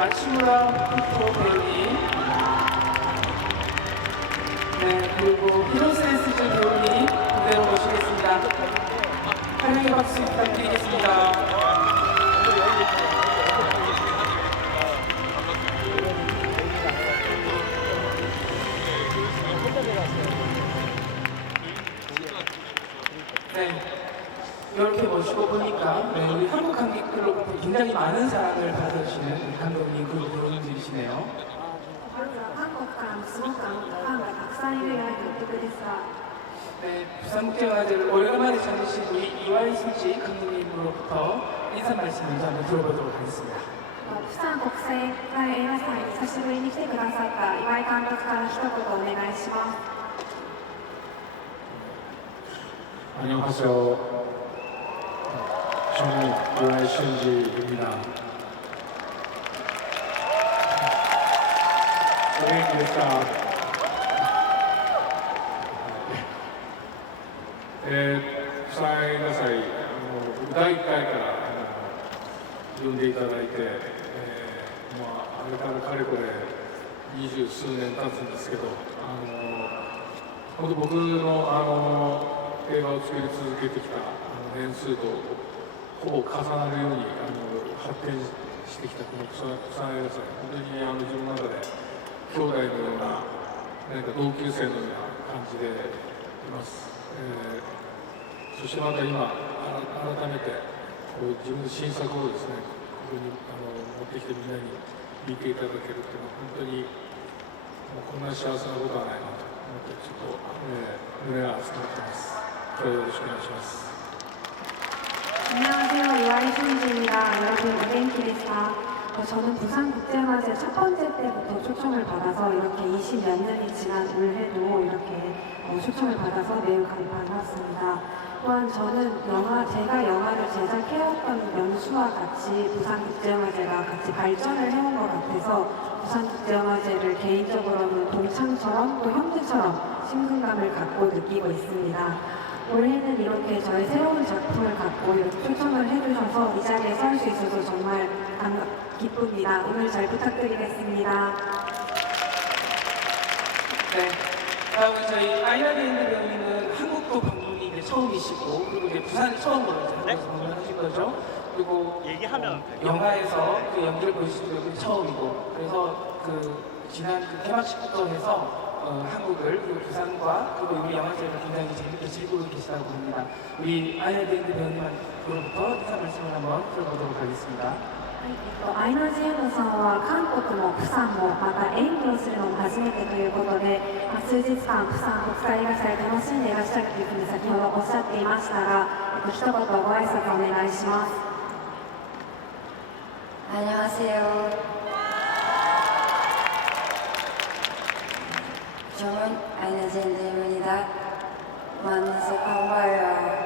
마치무라 후토 배우님, 네, 그리고 히로세스즈 배우님 무대로 모시겠습니다. 환영의 박수 부탁드리겠습니다. 이렇게 모시고 보니까 네, 우리 한국 관객들로부터 굉장히 많은 사랑을 받으시는 감독님 그리고 배우님들이시네요. まずは韓国からもすごくあのファンがたくさんいるような曲ですが 네, 부산국제영화제를 오래간만에 찾으신 우리 이와이 순지 감독님으로부터 인사 말씀 먼저 한번 들어보도록 하겠습니다. プサン国際映画祭に久しぶりに来てくださった岩井監督から一言お願いします 안녕하세요. 저는 유아의 신지입니다. 오랜 기사 えー、プサン映画祭あの第1回からあの呼んでいただいて、えーまあ、あれからかれこれ二十数年経つんですけどあの本当僕のあの映画を作り続けてきたあの年数と ほぼ重なるようにあの発展してきたこのプサンプサン映画祭本当にあの自分の中で兄弟のような何か同級生のような感じでいます、えーそしてまた今改めてこう自分の新作をですねここにあの持ってきてみんなに見ていただけるっていうのは本当にもうこんな幸せなことはないなと思ってちょっと、えー胸が熱くなってます。今日はよろしくお願いします。 안녕하세요. 유아이선주입니다. 여러분, 어게인키리사. 어, 저는 부산국제화제 첫 번째 때부터 초청을 받아서 이렇게 20 몇 년이 지난 올해도 이렇게 어, 초청을 받아서 매우 반갑습니다. 또한 저는 영화, 제가 영화를 제작해왔던 연수와 같이 부산국제화제가 같이 발전을 해온 것 같아서 부산국제화제를 개인적으로는 동창처럼 또 형제처럼 친근감을 갖고 느끼고 있습니다. 올해는 이렇게 저의 새로운 작품을 갖고 이렇게 초청을 해주셔서 이 자리에 설 수 있어서 정말 감, 기쁩니다. 오늘 잘 부탁드리겠습니다. 네, 다음은 저희 아이라비엔드 배우님은 한국도 방문이 이제 처음이시고 그리고 이제 부산을 처음으로 이제 한국에서 방문하신 거죠. 그리고 얘기하면 어, 영화에서 그 연기를 보여주신 적이 처음이고 그래서 그 지난 그 개막식부터 해서 어, 한국을 그리고 부산과 그리고 우리 영화제를 굉장히 재밌게 즐기고 계시다고 합니다. 우리 아이라비엔드 배우님으로부터 인사 말씀을 한번 들어보도록 하겠습니다. はい、えっと、アイナ・ジ・エムさんは韓国もプサンもまた演技をするのも初めてということで、まあ、数日間プサン国際映画祭楽しんでいらっしゃるというふうに先ほどおっしゃっていましたが、えっと、一言ご挨拶お願いします 안녕하세요. 저는 아이나젠드입니다. 만나서 반가워요. 네.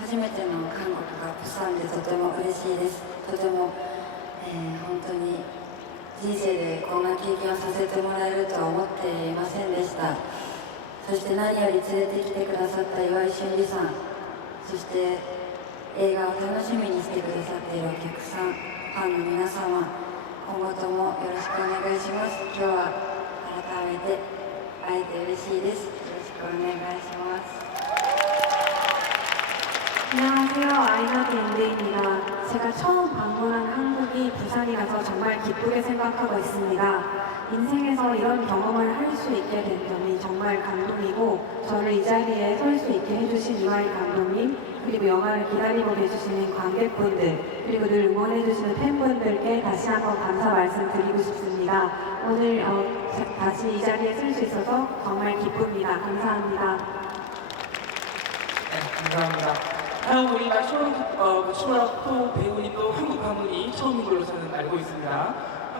初めての韓国がプサンでとても嬉しいです。とても、えー本当に人生でこんな経験をさせてもらえるとは思っていませんでした。そして何より連れてきてくださった岩井俊二さんそして映画を楽しみにしてくださっているお客さん ファンの皆様今後ともよろしくお願いします今日は改めて会えて嬉しいですよろしくお願いします 안녕하세요. 아이나 밴드입니다. 제가 처음 방문한 한국이 부산이라서 정말 기쁘게 생각하고 있습니다. 인생에서 이런 경험을 할 수 있게 된 점이 정말 감동이고 저를 이 자리에 설 수 있게 해주신 이와이 감독님 그리고 영화를 기다리고 계시는 관객분들 그리고 늘 응원해주시는 팬분들께 다시 한번 감사 말씀드리고 싶습니다. 오늘 어, 자- 다시 이 자리에 설 수 있어서 정말 기쁩니다. 감사합니다. 네, 감사합니다. 다음 우리 마쇼 어, 마쇼라토 배우님도 한국 방문이 처음인 걸로 저는 알고 있습니다.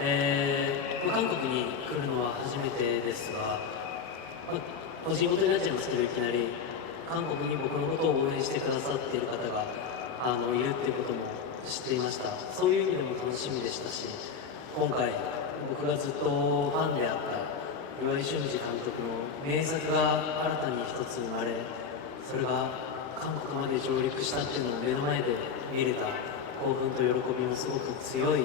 えーまあ韓国に来るのは初めてですが、まあ、個人事になっちゃいますけどいきなり。韓国に僕のことを応援してくださっている方があのいるっていうことも知っていました。そういう意味でも楽しみでしたし今回僕がずっとファンであった岩井俊二監督の名作が新たに一つ生まれそれが韓国まで上陸したっていうのを目の前で見れた興奮と喜びもすごく強い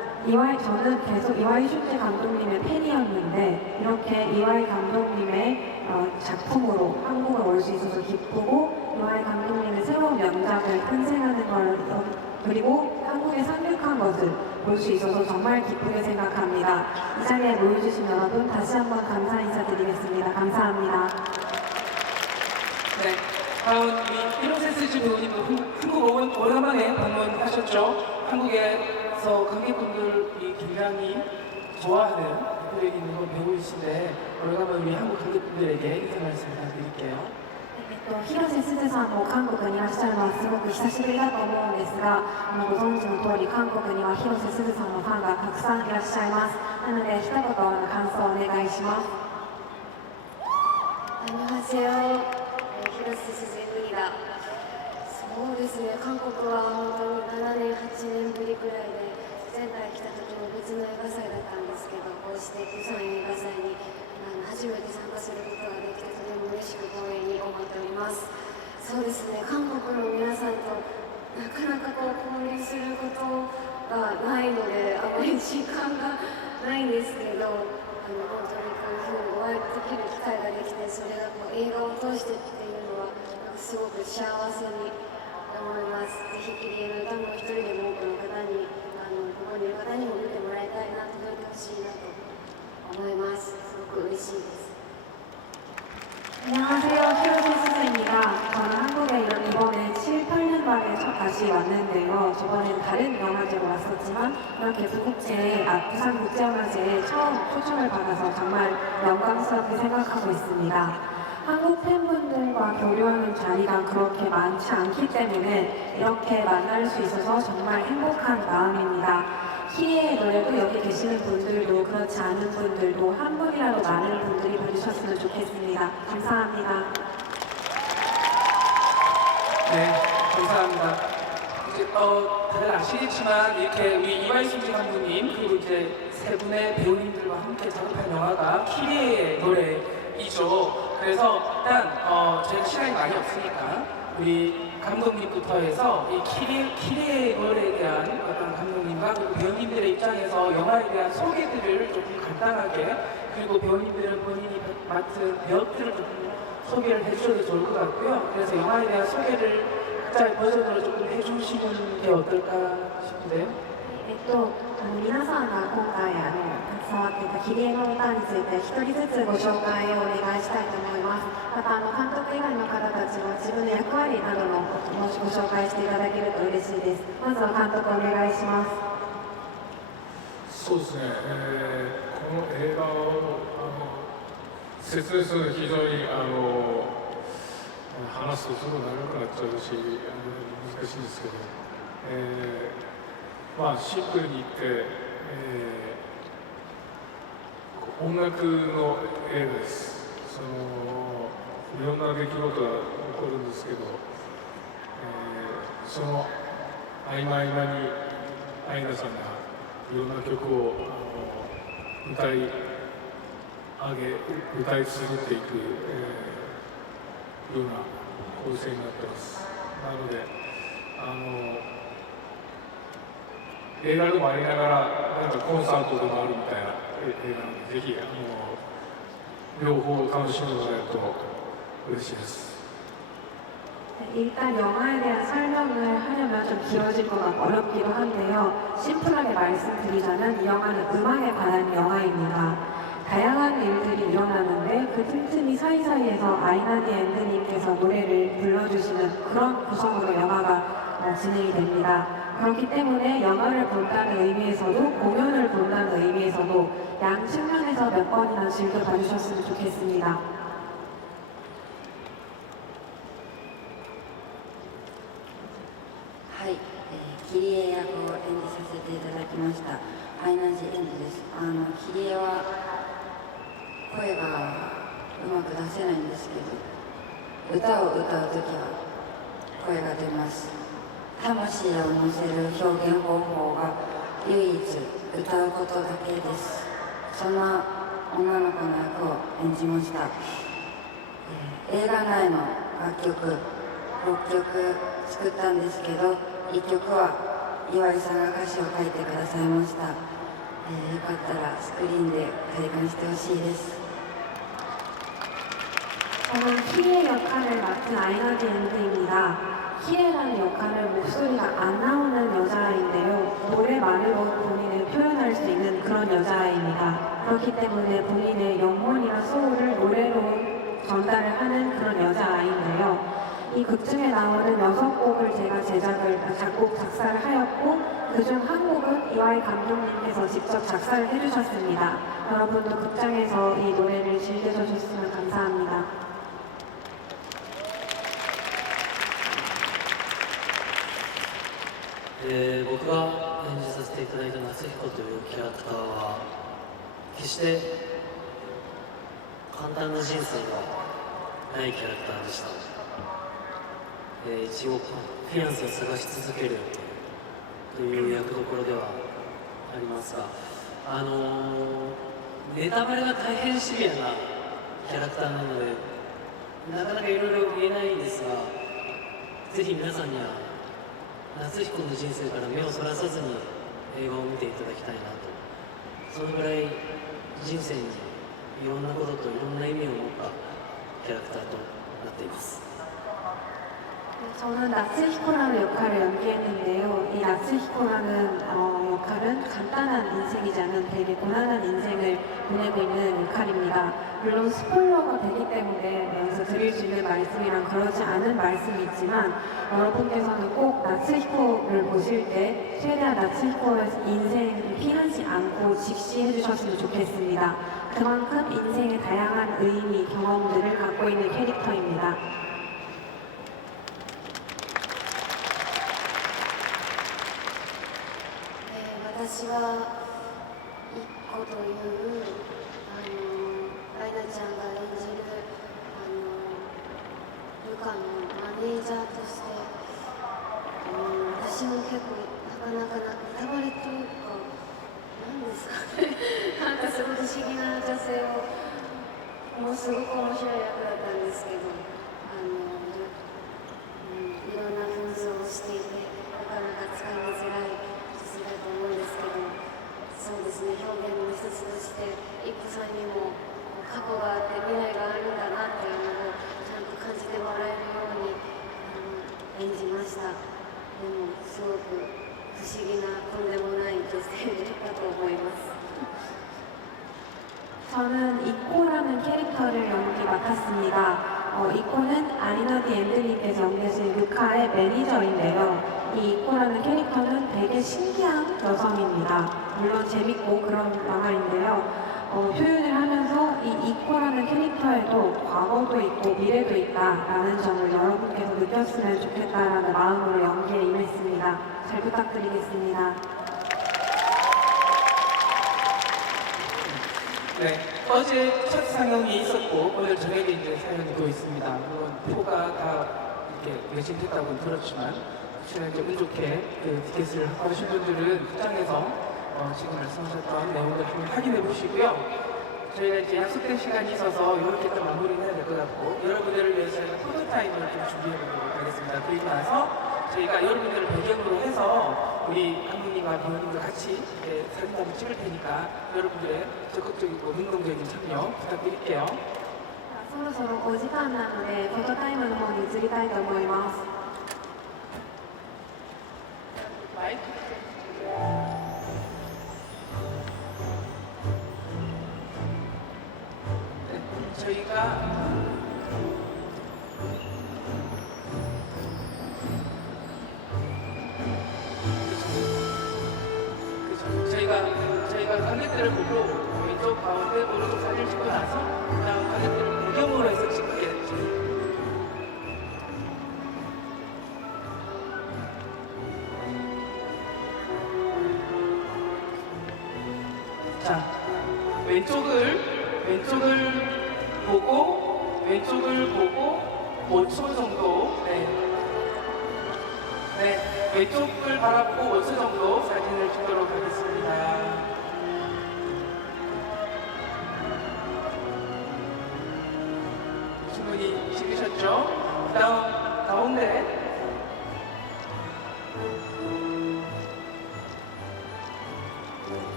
이와이 저는 계속 이와이 슈즈 감독님의 팬이었는데 이렇게 이와이 감독님의 어, 작품으로 한국을 올수 있어서 기쁘고 이와이 감독님의 새로운 명작을 탄생하는 걸 어, 그리고 한국에 상륙한 것을 볼 수 있어서 정말 기쁘게 생각합니다. 이 자리에 모여주신 여러분 다시 한번 감사 인사드리겠습니다. 감사합니다. 네, 다음 우리 이로세스지 배우님도 한- 한국 오랜만에 방문하셨죠. 한국에 서 관객분들이 굉장히 좋아하는 배우에 있는 건 배우이신데 오래간만에 우리 한국 관객분들에게 인사 말씀 부탁드릴게요. えっと、広瀬すずさんも韓国にいらっしゃるのはすごく久しぶりだと思うんですがあのご存知の通り韓国には広瀬すずさんのファンがたくさんいらっしゃいますなので一言あの感想をお願いします 안녕하세요広瀬すずゆりだそうですね韓国は本当に7年8年ぶりくらいで前回来た時も 別の映画祭だったんですけどこうして釜山映画祭にあの初めて参加することができてとても嬉しく光栄に思っております。そうですね。韓国の皆さんとなかなかこう交流することがないのであまり時間がないんですけどあの本当にこういうふうにお会いできる機会ができてそれがこう映画を通してっていうのはすごく幸せに思います。ぜひ切り絵の歌も一人でも多くの方にあのここにいる方にも見てしいなと思いますすごく嬉しいです 안녕하세요. 히로시 스즈입니다. 저는 한국에 이런 이번에 7, 8년 만에 첫 다시 왔는데요. 저번엔 다른 영화제로 왔었지만 이렇게 부국제, 아, 부산국제영화제에 처음 초청을 받아서 정말 영광스럽게 생각하고 있습니다. 한국 팬분들과 교류하는 자리가 그렇게 많지 않기 때문에 이렇게 만날 수 있어서 정말 행복한 마음입니다. 키리의 노래도 여기 계시는 분들도 그렇지 않은 분들도 한 분이라도 많은 분들이 봐주셨으면 좋겠습니다. 감사합니다. 네, 감사합니다. 이제 어, 다들 아시겠지만 이렇게 우리 순지 감독님 그리고 이제 세 분의 배우님들과 함께 작업한 영화가 키리의 노래이죠. 그래서 일단 어, 저희가 시간이 많이 없으니까 우리 감독님부터 해서 이 키리, 키리의 노래에 대한 어떤 감독님과 그리고 배우님들의 입장에서 영화에 대한 소개들을 조금 간단하게 그리고 배우님들은 본인이 맡은 배역들을 조금 소개를 해주셔도 좋을 것 같고요. 그래서 영화에 대한 소개를 각자의 버전으로 조금 해주시는 게 어떨까 싶은데요. えっと、あの皆さんが今回あの 携わっていた切り絵の歌について一人ずつご紹介をお願いしたいと思います。またあの監督以外の方たちは自分の役割などのもご紹介していただけると嬉しいです。まずは監督お願いします。そうですね、えーこの映画をあの説明するの非常にあの話すとすごく長くなっちゃうしあの難しいんですけど、えーまあシンプルに言って、えー音楽の映画です。そのいろんな出来事が起こるんですけど、えーその合間合間にアイナさんがいろんな曲を歌い上げ歌い続けていく、えーような構成になってます。なのであの映画でもありながらなんかコンサートでもあるみたいな え映画なのでぜひあの両方楽しんでもらえると嬉しいです 네, 일단 영화에 대한 설명을 하려면 좀 길어질 것 같고 어렵기도 한데요. 심플하게 말씀드리자면 이 영화는 음악에 관한 영화입니다. 다양한 일들이 일어나는데 그 틈틈이 사이사이에서 아이나디 앤드님께서 노래를 불러주시는 그런 구성으로 영화가 어, 진행이 됩니다. 그렇기 때문에 영화를 본다는 의미에서도 공연을 본다는 의미에서도 양 측면에서 몇 번이나 즐겨봐 주셨으면 좋겠습니다. はい、えー、キリエ役を演じさせていただきましたアイナジエンジですあのキリエは声がうまく出せないんですけど歌を歌う時は声が出ます 魂を乗せる表現方法が唯一歌うことだけですそんな女の子の役を演じました、えー映画内の楽曲6曲作ったんですけど1曲は岩井さんが歌詞を書いてくださいました、えーよかったらスクリーンで体感してほしいです 저는 키의 역할을 맡은 아이나디 앤드입니다. 키에라는 역할은 목소리가 안 나오는 여자아이인데요. 노래만으로 본인을 표현할 수 있는 그런 여자아이입니다. 그렇기 때문에 본인의 영혼이나 소울을 노래로 전달을 하는 그런 여자아이인데요. 이 극 중에 나오는 여섯 곡을 제가 제작을, 작곡, 작사를 하였고, 그중 한 곡은 이와이 감독님께서 직접 작사를 해주셨습니다. 여러분도 극장에서 이 노래를 즐겨주셨으면 감사합니다. が演じさせていただいた夏彦というキャラクターは決して簡単な人生がないキャラクターでした、えー一応フィアンセを探し続けるという役どころではありますがあのーネタバレが大変シビアなキャラクターなのでなかなかいろいろ言えないんですがぜひ皆さんには夏彦の人生から目をそらさずに映画を見ていただきたいなと。そのぐらい人生にいろんなことといろんな意味を持ったキャラクターとなっています。 저는 나츠히코라는 역할을 연기했는데요. 이 나츠히코라는 어, 역할은 간단한 인생이지 않은 되게 고난한 인생을 보내고 있는 역할입니다. 물론 스포일러가 되기 때문에 여기서 드릴 수 있는 말씀이랑 그러지 않은 말씀이 있지만 여러분께서는 꼭 나츠히코를 보실 때 최대한 나츠히코의 인생을 피하지 않고 직시해 주셨으면 좋겠습니다. 그만큼 인생의 다양한 의미, 경험들을 갖고 있는 캐릭터입니다. 私は一個というあのライナちゃんが演じるあのルカのマネージャーとして、うん、私も結構なかなかなネタバレというか何ですかねなんかすごく不思議な女性をもうすごく面白い役だったんですけど。 이코라는 캐릭터에도 과거도 있고 미래도 있다라는 점을 여러분께서 느꼈으면 좋겠다라는 마음으로 연기에 임했습니다. 잘 부탁드리겠습니다. 네, 어제 첫 상영이 있었고 오늘 저녁에 이제 상영이 또 있습니다. 물론 표가 다 이렇게 매진됐다고 들었지만 혹시나 이제 운 좋게 그 티켓을 확보하신 분들은 극장에서 어, 지금 말씀하셨던 내용들 한번 확인해 보시고요. 저희가 이제 약속된 시간이 있어서 이렇게 또 마무리를 해야 될 것 같고 여러분들을 위해서 저희가 포토타임을 좀 준비해 보도록 하겠습니다. 그리고 나서 저희가 여러분들을 배경으로 해서 우리 감독님과 배우님과 같이 이렇게 사진 한번 찍을 테니까 여러분들의 적극적이고 능동적인 참여 부탁드릴게요. そろそろお時間なのでフォトタイムの方に移りたいと思います 관객들을 보고 왼쪽 가운데 오른쪽 사진을 찍고 나서 그 다음 관객들을 배경으로 해서 찍게 됐죠. 자, 왼쪽을 왼쪽을 보고 왼쪽을 보고 5초 정도 네. 네, 왼쪽을 바라보고 5초 정도 사진을 찍도록 하겠습니다. 다음 가운데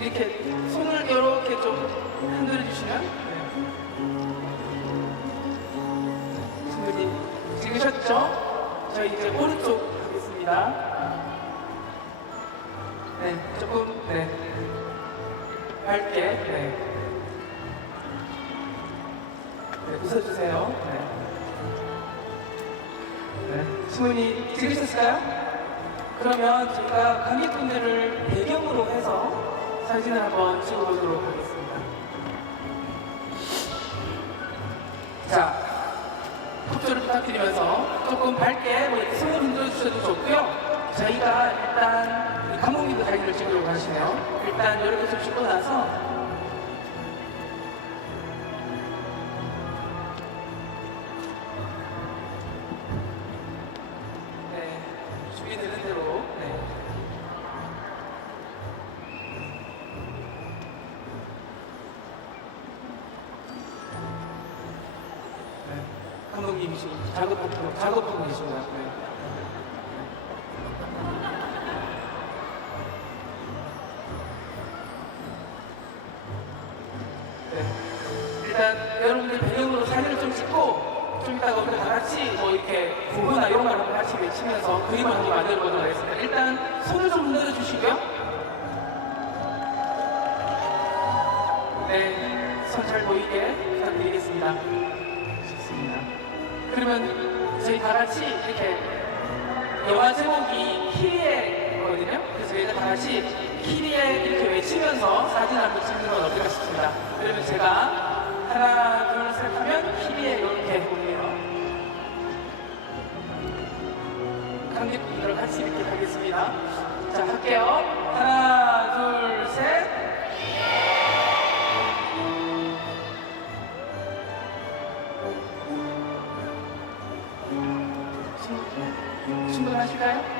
이렇게 손을 이렇게 좀 흔들어 주시면 네. 충분히 찍으셨죠? 저희 이제 오른쪽 하겠습니다. 네, 충분히 찍으셨을까요? 그러면 저희가 관객분들을 배경으로 해서 사진을 한번 찍어보도록 하겠습니다. 자, 폭조를 부탁드리면서 조금 밝게 손을 흔들어 주셔도 좋고요. 저희가 일단 이 감독님도 사진을 찍으려고 하시네요. 일단 이렇게 좀 찍고 나서 감독님이 작업하고 계십니다. 네. 네. 같이 키리에 이렇게 외치면서 사진 한번 찍는 건 어떨까 싶습니다. 그러면 제가 하나, 둘, 셋 하면 키리에 이렇게 해볼게요. 관객분들과 같이 이렇게 하겠습니다. 자, 할게요. 하나, 둘, 셋. 충분하실까요?